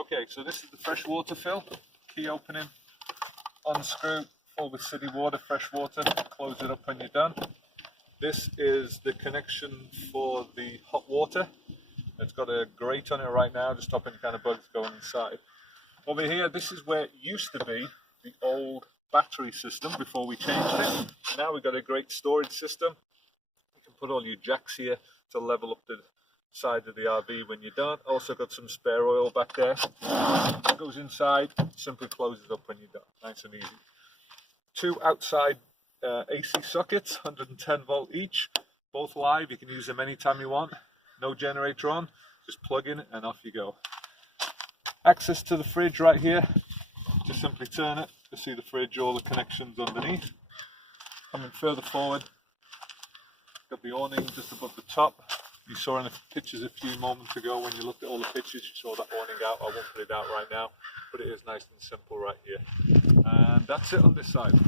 Okay, so this is the fresh water fill. Key opening, unscrew, full with city water, fresh water, close it up when you're done. This is the connection for the hot water. It's got a grate on it right now, just stopping kind of bugs going inside. Over here, this is where it used to be the old battery system before we changed it. Now we've got a great storage system. You can put all your jacks here to level up the side of the RV when you're done. Also got some spare oil back there. It goes inside, simply closes up when you're done. Nice and easy. Two outside AC sockets, 110 volt each, both live. You can use them anytime you want. No generator on, just plug in and off you go. Access to the fridge right here. Just simply turn it to see the fridge, all the connections underneath. Coming further forward, got the awning just above the top. You saw in the pictures a few moments ago when you looked at all the pictures, you saw that awning out. I won't put it out right now, but it is nice and simple right here. And that's it on this side.